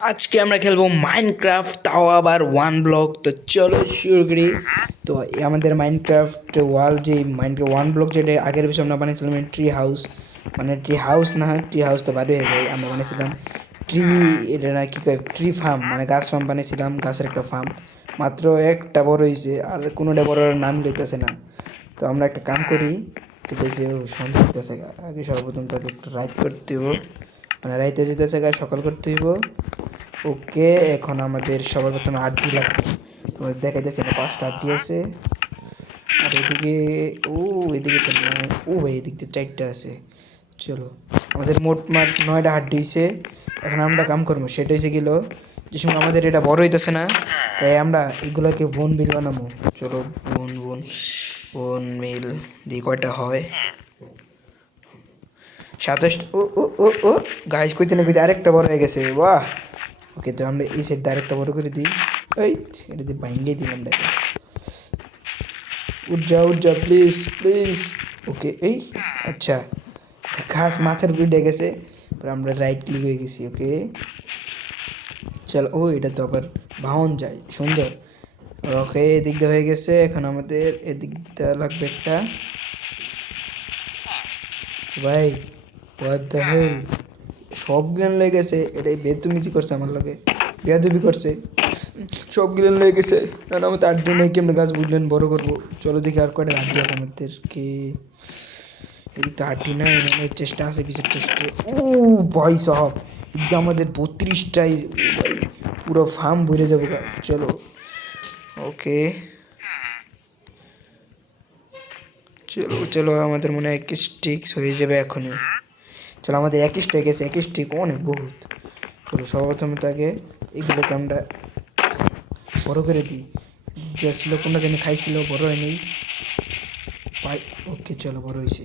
আজকে আমরা খেলবো মাইনক্রাফট, তাও আবার ওয়ান ব্লক। তো চলো শুরু করি। তো আমাদের মাইনক্রাফট ওয়াল যে মাইনক্রাফট ওয়ান ব্লক যেটা আগের বিষয় আমরা বানিয়েছিলাম ট্রি হাউস, মানে ট্রি হাউস না, ট্রি হাউস তো বাড়ি হয়ে যায়। আমরা বানিয়েছিলাম ট্রি, এটা না কি কয়, ট্রি ফার্ম, মানে গাছ ফার্ম বানিয়েছিলাম, গাছের একটা ফার্ম। মাত্র একটা বড় হয়েছে, আর কোনোটা বড় নাম লইতেছে না। তো আমরা একটা কাম করি, যেটা হচ্ছে সন্ধ্যা হইতেছে, আগে সর্বপ্রথম তাকে একটু রাইড করতে হইব, মানে রাইতে যেতেছে গায়ে সকাল করতে হইব। ওকে, এখন আমাদের সবার প্রথমে আড্ডি লাগবে। তোমাদের দেখাইতেছে এটা 5টা আড্ডি আছে। আর এদিকে, ও এদিকে তো নয়, ও ভাই এদিক দিয়ে 4টা আছে। চলো, আমাদের মোট 9টা হাড্ডি হয়েছে। এখন আমরা কাম করবো, সেটা হয়েছে গেলো যে সময় আমাদের এটা বড় হইতেছে না, তাই আমরা এগুলোকে বোন মিল বানাবো। চলো, বোন বোন বোন মিল দিয়ে কয়টা হয়? 27। ও ও ও ও গাছ কইতে না কইতে আরেকটা বড় হয়ে গেছে, বাহ। ওকে, তো আমরা এই সাইড আরেকটা বড় করে দিই। এই এটা দিয়ে ভাঙ্গিয়ে দিলাম দেখো। উঠ যা প্লিজ প্লিজ। ওকে, এই আচ্ছা, ঘাস মাথার উপরে উঠে গেছে, পরে আমরা রাইট ক্লিক হয়ে গেছি। ওকে চল, ও এটা তো আবার ভাঙন যায়, সুন্দর। ওকে, এদিক দিয়ে হয়ে গেছে। এখন আমাদের এদিক দিয়ে লাগবে একটা। ভাই, হোয়াট দ্য হেল, সব জ্ঞান লেগে গেছে। এটাই বেদুমিজি করছে আমার লগে, বেয়াদবি করছে। সব জ্ঞান লেগে গেছে। না না, আমার তো আড্ডি নেই, কেমন গাছ বুঝলেন বড় করবো। চলো দেখি আর কয়টা আড্ডি আছে আমাদেরকে। এই তো আড্ডি নাই, মানে চেষ্টা আছে, পিছের চেষ্টা। ও ভাই সাহব, এদিকে আমাদের 32টাই, ভাই পুরো ফার্ম ভরে যাবে গা। চলো, ওকে চলো চলো, আমাদের মনে হয় 21 স্টিক্স হয়ে যাবে এখনই। চলো, আমাদের 21টা গেছে, 21 স্টিক অনেক বহুত। চলো, সর্বপ্রথমে তো আগে এগুলোকে আমরা বড় করে দিই। গেছিলো কোনটা জানি খাইছিল, বড় হয়নি পাই। ওকে চলো, বড় হয়েছে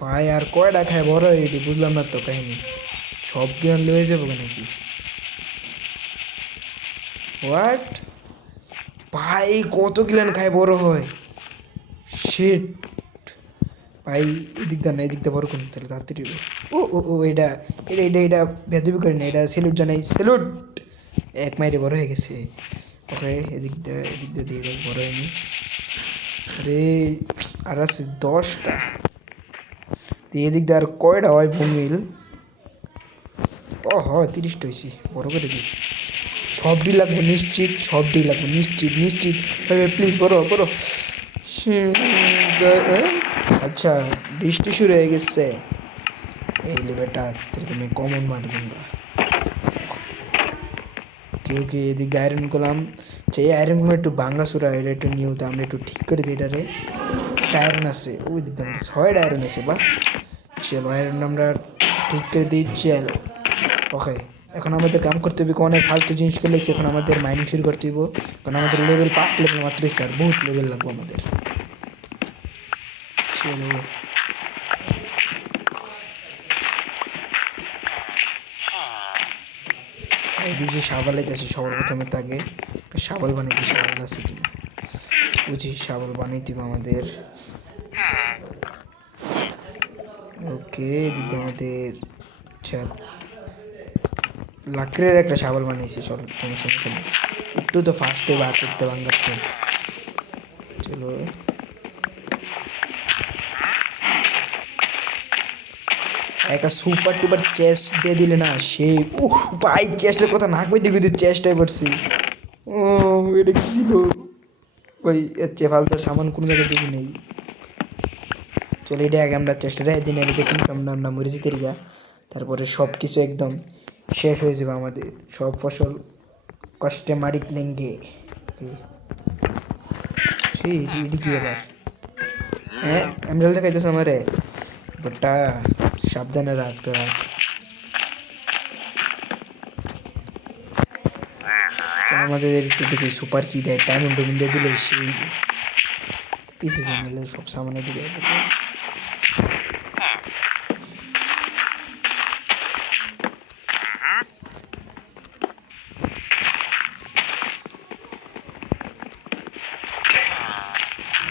ভাই। আর কয়টা খায় বড় হয়ে বুঝলাম না তো কাহিনি। সব জ্ঞান লয়ে যাবো নাকি? হোয়াট ভাই, কত গিলান খায় বড় হয়? শিট ভাই, এদিক দা না, এদিক দা বড় করুন তাহলে তাড়াতাড়ি হবে। ও ও ও এটা এটা এটা এটা বেদবি করে না, এটা স্যালুট জানাই, স্যালুট। এক মাইরে বড় হয়ে গেছে। ওকে, এদিক দা দিয়ে বড় হয়নি। আরে, আর আছে 10টা। এদিক দিয়ে আর কয়টা হয় ভূমিল? ও হয় 30টা হয়েছে, বড় করে দিই। সবটি লাগবে নিশ্চিত, সবটি লাগবে নিশ্চিত নিশ্চিত। প্লিজ বড় বড়। আচ্ছা, বৃষ্টি শুরু হয়ে গেছে। এই লেবেটা থেকে আমি কমন মারি তোমরা। কেউ কি এদিকে আয়রন করলাম, যে আয়রনগুলো একটু ভাঙ্গা চুরা, এটা একটু নিয়েও তো আমরা একটু ঠিক করে দিই এটারে। আয়রন আছে ওই দিক দিয়ে, আমাদের 6টা আয়রন আছে, বা চলো আয়রন আমরা ঠিক করে দিই। চলো, ওকে, এখন আমাদের কাম করতে হবে, অনেক ফালতু জিনিস ফেলেছি। এখন আমাদের মাইনিং শুরু করতে হইব, কারণ আমাদের লেভেল 5 লেভেল মাত্র, স্যার বহুত লেভেল লাগবে আমাদের। চলো, এইদিকে সাবাল আইতেছে, সবার প্রথমে তো আগে সাবাল বানাই দিই। সাবাল আছে কিনা বুঝি, সাবাল বানাই দিব আমাদের। ওকে, এদিকে আমাদের আচ্ছা লাকড়ের একটা সাবাল বানিয়েছি। চলো, কোনো সমস্যা নেই, একটু তো ফার্স্টে বা করতে ভাঙ্গাতে। চলো, একটা সুপার টুপার চেস্ট দিয়ে দিলে না, সেই ও ভাই, চেস্টের কথা না কইতে কইতে চেস্টাই পড়ছি। ও, এটা কি দিল ভাই? এর চেয়ে ফালতুর সামান কোনো জায়গায় দেখি নেই। চলো, এটা আগে আমরা চেষ্টাটা দিন, এদিকে কিন্তু আমরা মরে যেতে রিগা, তারপরে সব কিছু একদম শেষ হয়ে যাবে আমাদের, সব ফসল কষ্টে মারিত লেঙ্গে। সেই এটি কি এবার? হ্যাঁ, এমরাল দেখাইতেছে আমারে, বাটটা সাবধানে রাখ তো, রাখ। আমাদের একটু দেখি সুপার কি দেয়, ডায়মন্ড দিয়ে দিলে সেই পিসে নিলে সব সামনে দিকে।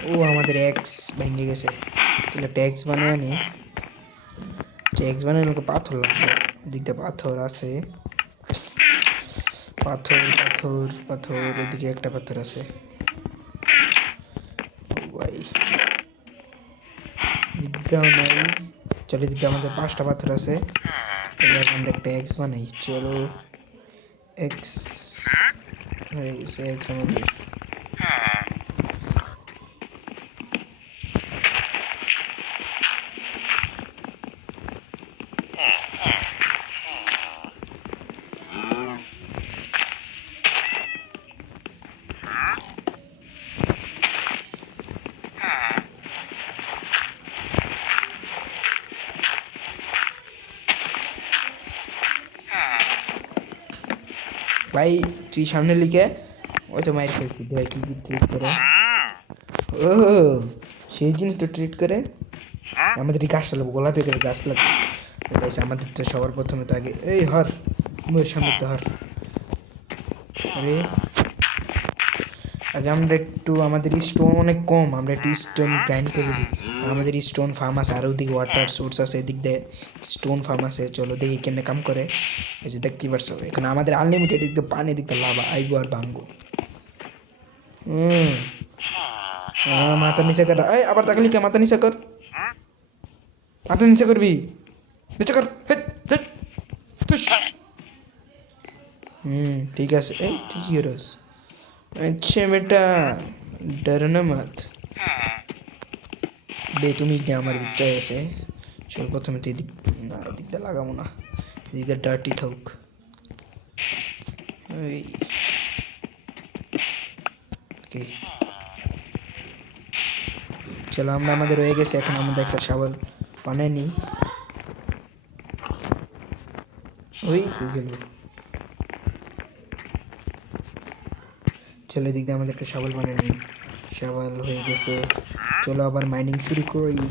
ও আমাদের এক্স ভেঙে গেছে, তাহলে একটা এক্স বানিয়ে আনি। এক্স বানানোর পাথর লাগবে, দিকটা পাথর আছে। পাথর পাথর পাথর, এদিকে একটা পাথর আছে। ভাই দিকটাও নাই। চলো এদিকে আমাদের 5টা পাথর আছে। এবার আমরা একটা এক্স বানাই। চলো এক্স হয়ে গেছে। এক্স আমাদের ভাই তুই সামনে লিখে ওই তো মাইর খেয়েছি। ভাই কি কি ট্রিট করে, ও সেই জিনিস তো ট্রিট করে। আমাদের এই গাছটা লাগবো, গোলাপি করে গাছ লাগবে। গাইছে আমাদের তো সবার প্রথমে তো আগে এই হর মোর সামনে তো হর। আরে আগে আমরা একটু, আমাদের স্টোন অনেক কম, আমরা একটু স্টোন গ্রাইন্ড করে দিই। আমাদের স্টোন ফার্ম আছে, আর ওদিকে ওয়াটার সোর্স আছে, এদিক দিয়ে স্টোন ফার্ম আছে। চলো দেখি কেন কাম করে। এই যে দেখতেই পারছো এখানে আমাদের আনলিমিটেড, এদিক দিয়ে পানি, এদিক দিয়ে লাভা আইবো আর ভাঙবো। মাথা নিচে কর, এই আবার তাকালি কে? মাথা নিচে কর, মাথা নিচে করবি, নিচে কর। ঠিক আছে। এই তুই কি করস? अच्छा बेटा डरना मत। বে তুমি যে আমার দিকটা এসে চল প্রথমে তো এদিক, না এদিকটা লাগাবো না, এদিকটা ডার্টি থাক। ওকে চলো আমরা, আমাদের হয়ে গেছে। এখন আমাদের একটা শাবল বানাই নিই। ওই কই গেল? চলো এদিক দিয়ে আমাদের একটা শাবল বানিয়ে নিই। শাবল হয়ে গেছে। চলো আবার মাইনিং শুরু করি।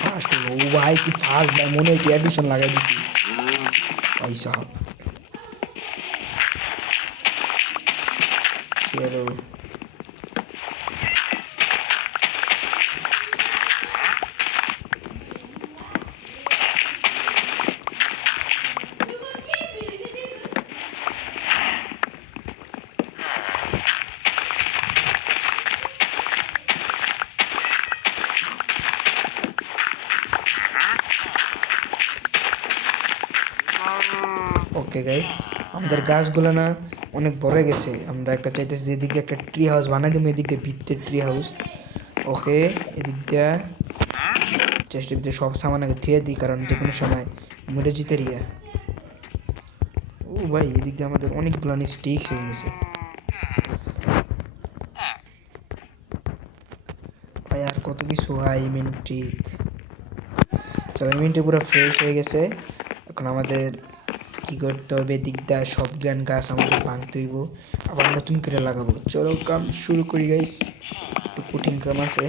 ফাস্ট হলো। ও ভাই কি ফাস্ট ভাই, মনে হয় কি এডিশন লাগাই দিছি ভাই সাহেব। চলো ওকে গাইস, আমাদের গাছগুলো না অনেক বড় হয়ে গেছে। আমরা একটা চাইতেছি এদিক দিয়ে একটা ট্রি হাউস বানাই দেবো, এদিক দিয়ে ভিত্তির ট্রি হাউস। ওকে এদিক দিয়ে চেষ্টার ভিতরে সব সামান আগে ধুয়ে দিই, কারণ যে কোনো সময় মরে যেতে রিয়া। ও ভাই এদিক দিয়ে আমাদের অনেকগুলো স্টিক হয়ে গেছে ভাই, আর কত কিছু হয় মিন্টিত। চলো মিন্টি পুরো ফ্রেশ হয়ে গেছে। এখন আমাদের কি করতে হবে, দিকটা সব জ্ঞান গাছ আমাদের ভাঙতে হইব, আবার নতুন করে লাগাবো। চলো কাম শুরু করি গাইস, একটু কঠিন কাম আছে।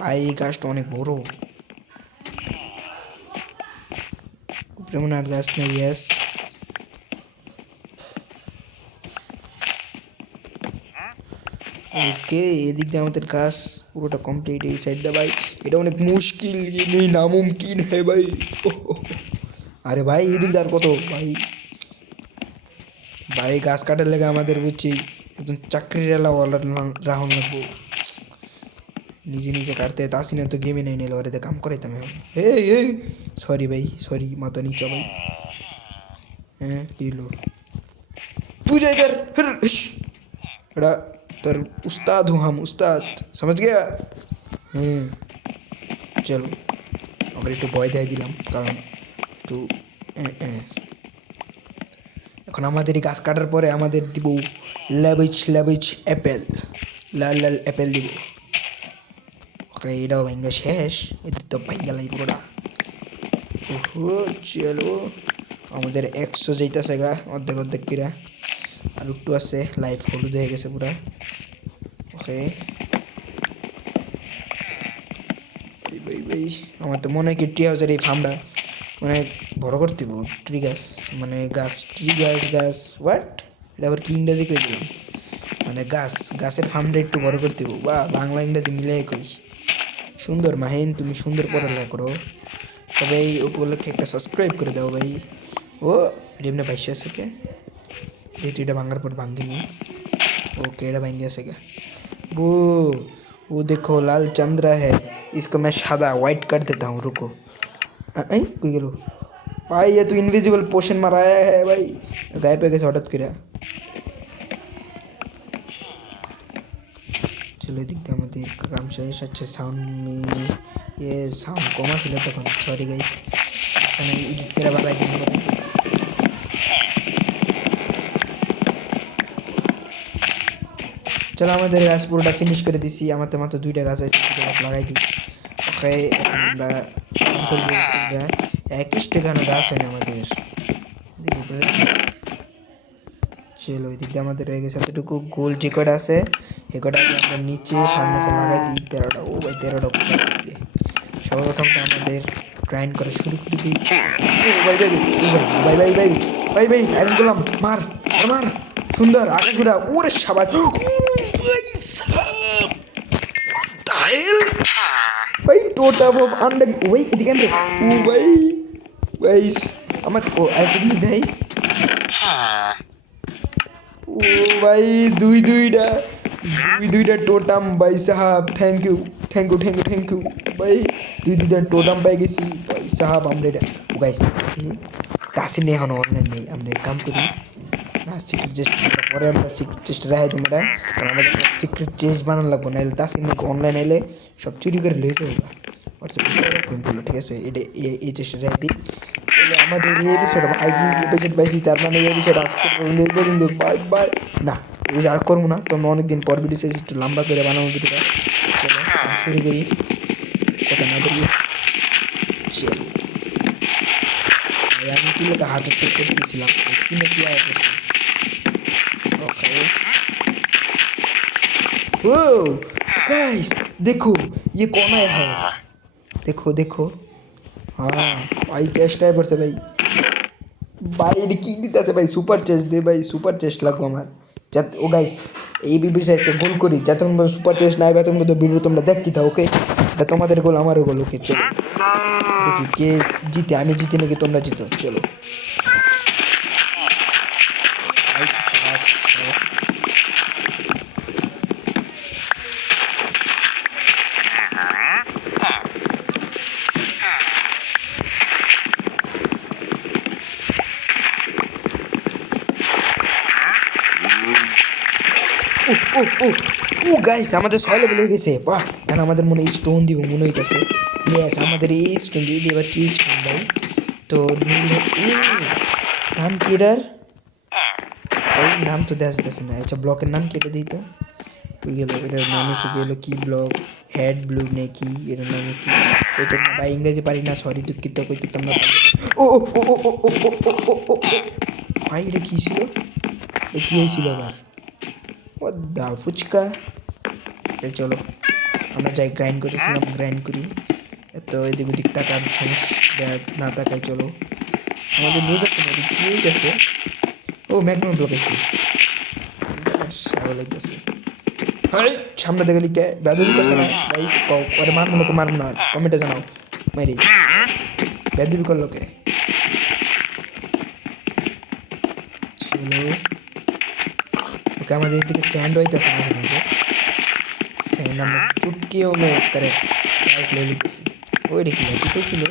ভাই এই গাছটা অনেক বড়, উপরে মনে আর গাছ নেই। ইয়াস ওকে এদিক দিয়ে আমাদের গাছ পুরোটা কমপ্লিট। এই সাইড দিয়ে ভাই এটা অনেক মুশকিল, নেই নামুমকিন হ্যাঁ ভাই। আরে ভাই এদিক দিয়ে আর কত ভাই, ভাই গাছ কাটার লেগে আমাদের বুঝছি একদম চাকরির এলা রাহুল লাগবো। নিজে নিজে কাটতে আসি না তো গেমে নেই নিল, ওরে কাম করাইতাম এখন। এই সরি ভাই, সরি মাথা নিচা ভাই। হ্যাঁ কি হলো? तू जा इधर फिर बड़ा तर उस्ताद हूँ हम, उस्ताद समझ गया। চলো আমরা একটু ভয় দিয়ে দিলাম, কারণ একটু এখন আমাদের এই গাছ কাটার পরে আমাদের দিব ল্যাবিচ ল্যাবিচ অ্যাপেল, লাল লাল অ্যাপেল দিব। ওকে এটাও ভাঙ্গা শেষ, এদের তো ভাঙ্গা লাই পুরোটা। ওহো চলো আমাদের 100 যাইতেছে গা, অর্ধেক অর্ধেক কিরা, আর একটু আছে লাইফ হলুদ হয়ে গেছে পুরা। ওকে ভাই আমার তো মনে হয় কি ট্রি হাউসের এই ফার্মটা মানে বড় করতে হবে। ট্রি গাছ মানে গাছ, ট্রি গাছ গাছ হোয়াট, এটা আবার কি ইংরাজি কই দিলাম, মানে গাছ গাছের ফার্মটা একটু বড় করতে হবে। বা বাংলা ইংরাজি মিলাই কই। সুন্দর মাহিন, তুমি সুন্দর পড়ালেখা করো, সবাই উপলক্ষে একটা সাবস্ক্রাইব করে দাও ভাই। ও এমনি বাইশে আছে কে যেহেতু এটা ভাঙার পর ভাঙ্গিনি। ओके एड़ा भांग गया क्या वो देखो लाल चंद्र है, इसको मैं सादा वाइट कर देता हूँ, रुको। कोई गलो भाई, ये तो इनविजिबल पोशन माराया है भाई, गाय पे कैसे हटत कर। चलो दिखते हमारे काम शेष। अच्छा साउंड में ये साउंड कमा ছিল তখন, সরি গাইস, এডিট করে বাড়াই দিন পরে। চলো আমাদের গাছ পুরোটা ফিনিশ করে দিছি, আমাদের মাত্র 2টা গাছ আছে, 2টা গাছ লাগাই দিই। ওকে আমরা কাম করি যে 21টা গাছ হয় না আমাদের, দেখি পরে। চলো ওই দিক দিয়ে আমাদের হয়ে গেছে এতটুকু। গোল যে কটা আছে এ কটা আমরা নিচে ফার্নেসে লাগাই দিই 13টা। ও ভাই 13টা দিয়ে সর্বপ্রথম আমাদের গ্রাইন্ড করা শুরু করে দিই। ভাই ভাই ভাই ভাই ভাই ভাই ভাই আয়রন করলাম, মার মার, সুন্দর আকাশ ঘুরা। ওরে সবাই ভাই টোটাপ অফ আন্ডার ওই এদিকে আনবে। ও ভাই ভাই আমার ও আরেকটা জিনিস দেয়। ও ভাই দুইটা টোটাম ভাই সাহাব, thank you thank you thank you thank you ভাই, দুইটা টোটাম পাই গেছি ভাই সাহাব। আমরা এটা ও গাইস কাছে নেই এখন অনলাইন নেই, আমরা এক কাম করি না, সিক্রেট চেস্ট পরে আমরা সিক্রেট চেস্ট রাখাই দিই আমরা, কারণ আমাদের সিক্রেট চেস্ট বানানো লাগবো না, এলে তাসিন নাকি অনলাইন এলে সব চুরি করে লয়ে যাবো হোয়াটসঅ্যাপ। ঠিক আছে এটা এই চেষ্টা রাখাই দিই। আমাদের এই এপিসোড আগে এপিসোড পাইছি, তার মানে এই এপিসোড আজকে পর্যন্ত বাই বাই। না এই আর করবো না, তো আমি অনেকদিন পর ভিডিও চাইছি একটু লম্বা করে বানাবো ভিডিওটা। চলো শুরু করি, কথা না বেরিয়ে। চলো আমি তুলে তো হার্ট অ্যাটাক করতেছিলাম, কিনে কি আয় করছি। ओके ओ गाइस देखो ये कौन आया है, देखो देखो। हाँ भाई चेस्ट है पर से भाई भाई এটা কি দিতেছে ভাই, সুপার চেস্ট দে ভাই, সুপার চেস্ট লাগবে আমার। যাতে ও গাইস এই বিষয়ে একটা গোল করি, যতক্ষণ পর্যন্ত সুপার চেস্ট না হবে ততক্ষণ পর্যন্ত ভিডিও তোমরা দেখতে থাও। ওকে এটা তোমাদের গোল আমারও গোল। ওকে চলো দেখি কে জিতে, আমি জিতে নাকি তোমরা জিতো। চলো ও ও ও গাইস আমাদের 6 লেভেল হয়ে গেছে, বাহ। এখন আমাদের মনে স্টোন দিব মনে হইতেছে। ইয়েস আমাদের এই স্টোন দিয়ে এবার কি স্টোন ভাই, তো নাম কি এটার ভাই, নাম তো দেখতেছে না। আচ্ছা ব্লকের নাম কেটে দিই তো ওই গেল, এটার নাম এসে গেলো কি ব্লক, হেড ব্লু নাকি এটার নাম কি, এটা ভাই ইংরেজি পারি না, সরি দুঃখিত কইতাম না। ও ও ও ও ও ও ও ও ভাই এটা কি ছিল, এটা কি হয়েছিল আবার, ও দা ফুচকা। চলো আমরা যাই গ্রাইন্ড করতেছিলাম, গ্রাইন্ড করি। এত এদিক ওদিক তাকার সমস্যা না তাকাই। চলো আমাদের বোঝাচ্ছে না কি হয়ে গেছে। ও ম্যাগনেট ব্লক আছে, লাগতেছে সামনে দেখে লিখে বেদবি করছে না গাইস, পরে মারবো নাকি মারবো না কমেন্টে জানাও। মারি বেদবি করলো কে। চলো ওকে আমাদের এদিকে স্যান্ড হইতেছে মাঝে মাঝে, স্যান্ড আমরা চুটকিও মে করে ডাইরেক্ট লয়ে লিখতেছি। ওইটা কি লাগতেছে ছিল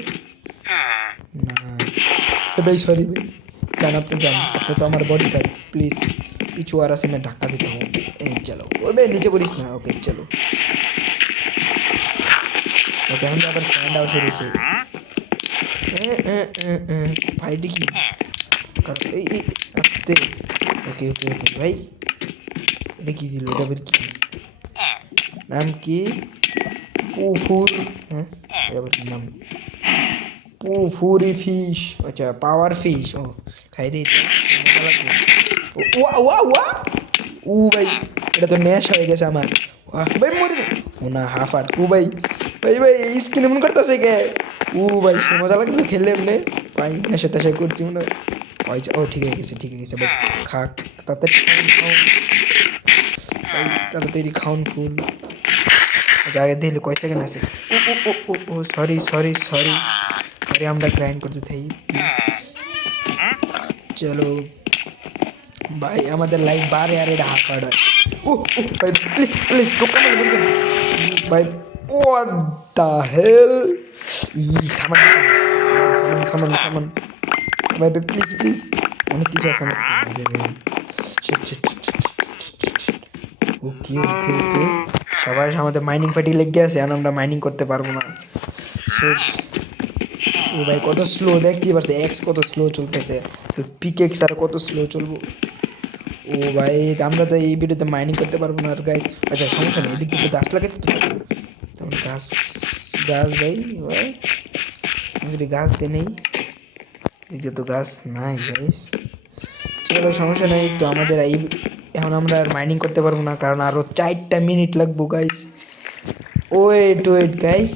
না ভাই, সরি ভাই, জান আপনি জান, আপনি তো আমার বডি গার্ড, প্লিজ পিছু আর আসে मैं धक्का देता हूँ। चलो ओ बे नीचे पड़िस ना। ओके चलो ओके हम यहाँ पर सैंड हाउस शुरू से फाइट की कर ए आस्ते। ओके ओके ओके भाई এটা কি দিল, এটা বের কি নাম কি, পুফুর, হ্যাঁ এটা বের নাম পুফুরি ফিশ। আচ্ছা পাওয়ার ফিশ, ও খাই দিই তো মজা লাগবে। ওয়া ওয়া ওয়া ও ভাই এটা তো নেশা হয়ে গেছে আমার। ভাই মরে ও না হাফ আট। ও ভাই ভাই ভাই এই স্কিন এমন করতেছে কে। ও ভাই সে মজা লাগতো খেললে এমনি ভাই, নেশা টেশা করছি মনে হয়। ও ঠিক হয়ে গেছে ঠিক হয়ে গেছে ভাই, খাক তাড়াতাড়ি খাও ভাই, তাড়াতাড়ি খাউন ফুল। আগে দিলে কয় সেকেন্ড আছে। ও ও ও ও সরি সরি সরি পরে আমরা গ্রাইন্ড করতে থাকি প্লিজ। চলো ভাই আমাদের লাইফ বারে আর এটা হাফ হয়। ও ভাই প্লিজ প্লিজ টোকা ভাই। What the hell? সামান সামান সামান সামান ভাই প্লিজ প্লিজ, অনেক কিছু আছে আমার। ওকে ওকে ওকে, সবাই আমাদের মাইনিং ফাইটিং লেগে আছে, আর আমরা মাইনিং করতে পারবো না। ও ভাই কত স্লো দেখতেই পারছে, এক্স কত স্লো চলতেছে, পিকেক্স আর কত স্লো চলবো। ও ভাই আমরা তো এই ভিডিওতে মাইনিং করতে পারবো না আর গাইস। আচ্ছা সমস্যা নেই, এদিক দিয়ে গাছ লাগাতে পারবো। তেমন গাছ গাছ ভাই ভাই আমাদের গাছ দিয়ে নেই, এদিকে তো গাছ নাই গাইস। চলো সমস্যা নেই, তো আমাদের এই এখন আমরা আর মাইনিং করতে পারবো না, কারণ আরও 4টা মিনিট লাগবো গাইস। ওয়েট ওয়েট গাইস,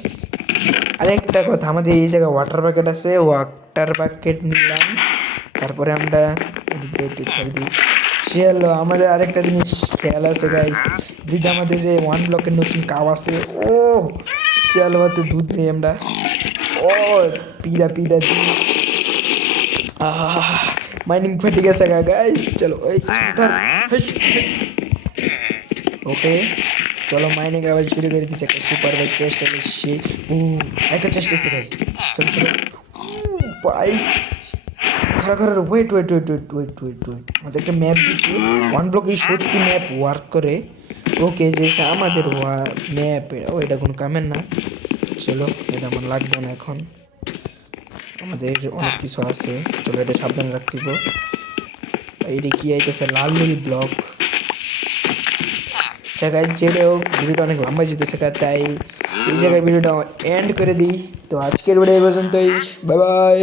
আরেকটা কথা, আমাদের এই জায়গায় ওয়াটার বাকেট আছে, ওয়াটার বাকেট নিলাম, তারপরে আমরা এদিকে একটু ছেড়ে দিই। চলো আমাদের আরেকটা জিনিস খেয়াল আছে গাইস, দিদি আমাদের যে 1 ব্লকের নতুন কাপ আছে। ও চলো তো দুধ নেই আমরা। ও পিড়া পিড়া মাইনিং ফেটে গেছে গাইস। চলো ওই ওকে চলো মাইনিং আবার শুরু করে দিচ্ছে। একটা সুপার ভাই চেস্ট এসে, ও একটা চেস্ট এসে গাইস। চলো চলো ভাই খারাপ খারাপ, wait wait wait wait wait wait wait আমাদের একটা ম্যাপ দিচ্ছে 1 ব্লকে, সত্যি ম্যাপ ওয়ার্ক করে। ওকে যে আমাদের ম্যাপ, ও এটা কোনো কামের না। চলো এটা আমার লাগবে না এখন, আমাদের অনেক কিছু আছে। চলো এটা সাবধানে রাখতেইব। এইটা কি আইতেছে লাল নীল ব্লক। জায়গায় যেটা হোক ভিডিওটা অনেক লম্বা যেতেছে, তাই এই জায়গায় ভিডিওটা এন্ড করে দিই। তো আজকের ভিডিও এই পর্যন্তই, বাই বাই।